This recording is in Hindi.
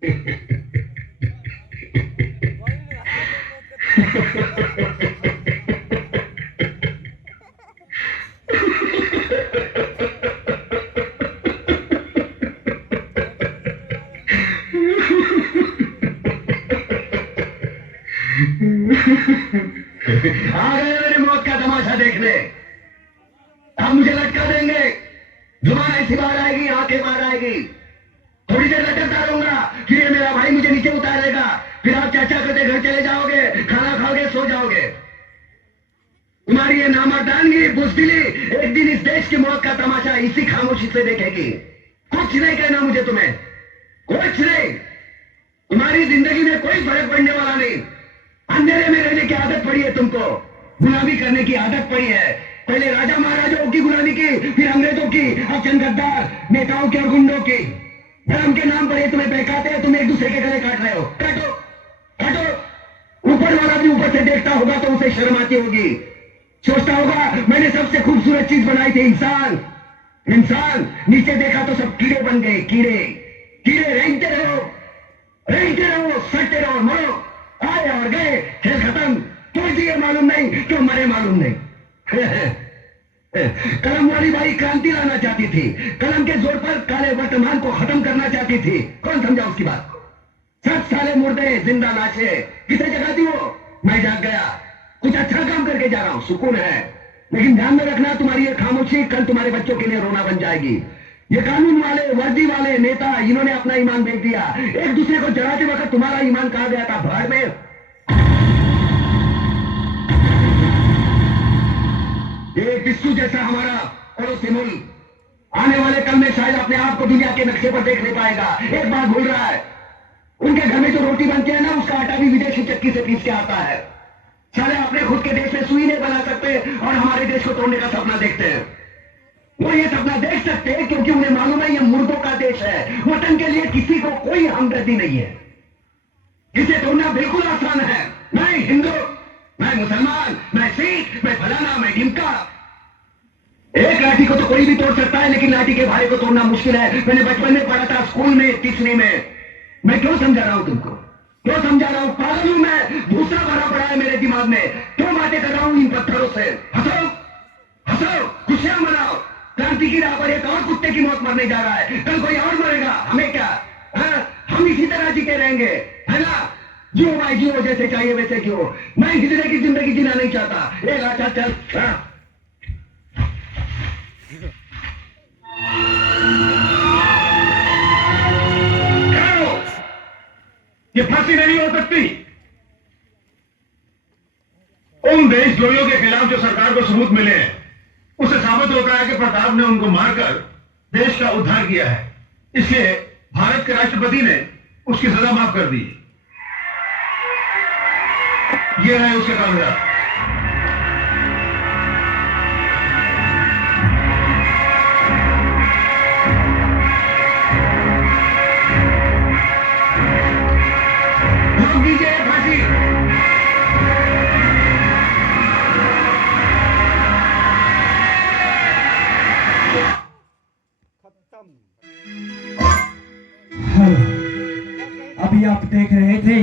आ गए मेरी मौत का तमाशा देखने। अब मुझे लटका देंगे, जुबान ऐसी बाहर आएगी, आंखें बाहर आएगी। थोड़ी देर लटकता रहूंगा, फिर ये मेरा भाई मुझे नीचे उतारेगा, फिर आप चाचा करते घर चले जाओगे, खाना खाओगे, सो जाओगे। तुम्हारी ये नामर्दानगी, बुज़दिली एक दिन इस देश की मौत का तमाशा इसी खामोशी से देखेगी। कुछ नहीं कहना मुझे तुम्हें, कुछ नहीं। तुम्हारी जिंदगी में कोई फर्क पड़ने वाला नहीं। अंधेरे में रहने की आदत पड़ी है तुमको, गुलामी करने की आदत पड़ी है। पहले राजा महाराजाओं की गुलामी की, फिर अंग्रेजों की, अब चंद गद्दार नेताओं के और गुंडों की। धर्म के नाम पर ये तुम्हें बहकाते हैं, तुम एक दूसरे के गले काट रहे हो। काटो काटो। ऊपर वाला भी ऊपर से देखता होगा तो उसे शर्म आती होगी, सोचता होगा मैंने सबसे खूबसूरत चीज बनाई थी, इंसान। इंसान नीचे देखा तो सब कीड़े बन गए, कीड़े कीड़े। रेंगते रहो, सटते रहो, मरो। आए और गए, खेल खत्म। क्यों जिए मालूम नहीं, क्यों मरे मालूम नहीं। कलम वाली बाई क्रांति लाना चाहती थी, कलम के जोर पर काले वर्तमान को खत्म करना चाहती थी। कौन समझा उसकी बात को? 7 साले मुर्दे, जिंदा लाशें, किसे जगा दी वो? मैं जाग गया, कुछ अच्छा काम करके जा रहा हूं, सुकून है। लेकिन ध्यान में रखना, तुम्हारी ये खामोशी कल तुम्हारे बच्चों के लिए रोना बन जाएगी। ये कानून वाले, वर्दी वाले नेता, इन्होंने अपना ईमान बेच दिया। एक दूसरे को जलाते वक्त तुम्हारा ईमान कहा गया था, भाड़ में। ये टिस्सू जैसा हमारा पड़ोसी मुल्क आने वाले कल में शायद अपने आप को दुनिया के नक्शे पर देख नहीं पाएगा। एक बात भूल रहा है, उनके घर में जो रोटी बनती है ना, उसका आटा भी विदेशी चक्की से पीस के आता है। साले अपने खुद के देश में सुई नहीं बना सकते और हमारे देश को तोड़ने का सपना देखते हैं। वो ये सपना देख सकते हैं क्योंकि उन्हें मालूम है ये मुर्दों का देश है। वतन के लिए किसी को कोई हमदर्दी नहीं है। इसे तोड़ना बिल्कुल आसान है। मैं हिंदू, मैं मुसलमान, मैं सिख, मैं फलाना, मैं ढिमका। एक लाठी को तो कोई भी तोड़ सकता है, लेकिन लाठी के भारे को तोड़ना मुश्किल है। मैंने बचपन में पढ़ा था, स्कूल में, तीसरी में। मैं क्यों समझा रहा हूं तुमको, क्यों समझा रहा हूं? पागल हूं मैं, दूसरा भरा पड़ा है मेरे दिमाग में। क्यों बातें कर रहा हूं इन पत्थरों से? हंसो हंसो, खुशियां मनाओ। क्रांति की राह पर एक और कुत्ते की मौत मरने जा रहा है, कल कोई और मरेगा, हमें क्या? हम इसी तरह जीते रहेंगे, है ना? जियो भाई जियो, जैसे चाहिए वैसे जियो। मैं हिजड़े की जिंदगी जीना नहीं चाहता। एक अच्छा चल, ये फांसी नहीं हो सकती। उन देशद्रोहियों के खिलाफ जो सरकार को सबूत मिले हैं, उसे साबित होता है कि प्रताप ने उनको मारकर देश का उद्धार किया है। इसलिए भारत के राष्ट्रपति ने उसकी सजा माफ कर दी। ये है उसके कागजात। रोक दीजिए फांसी। अभी आप देख रहे थे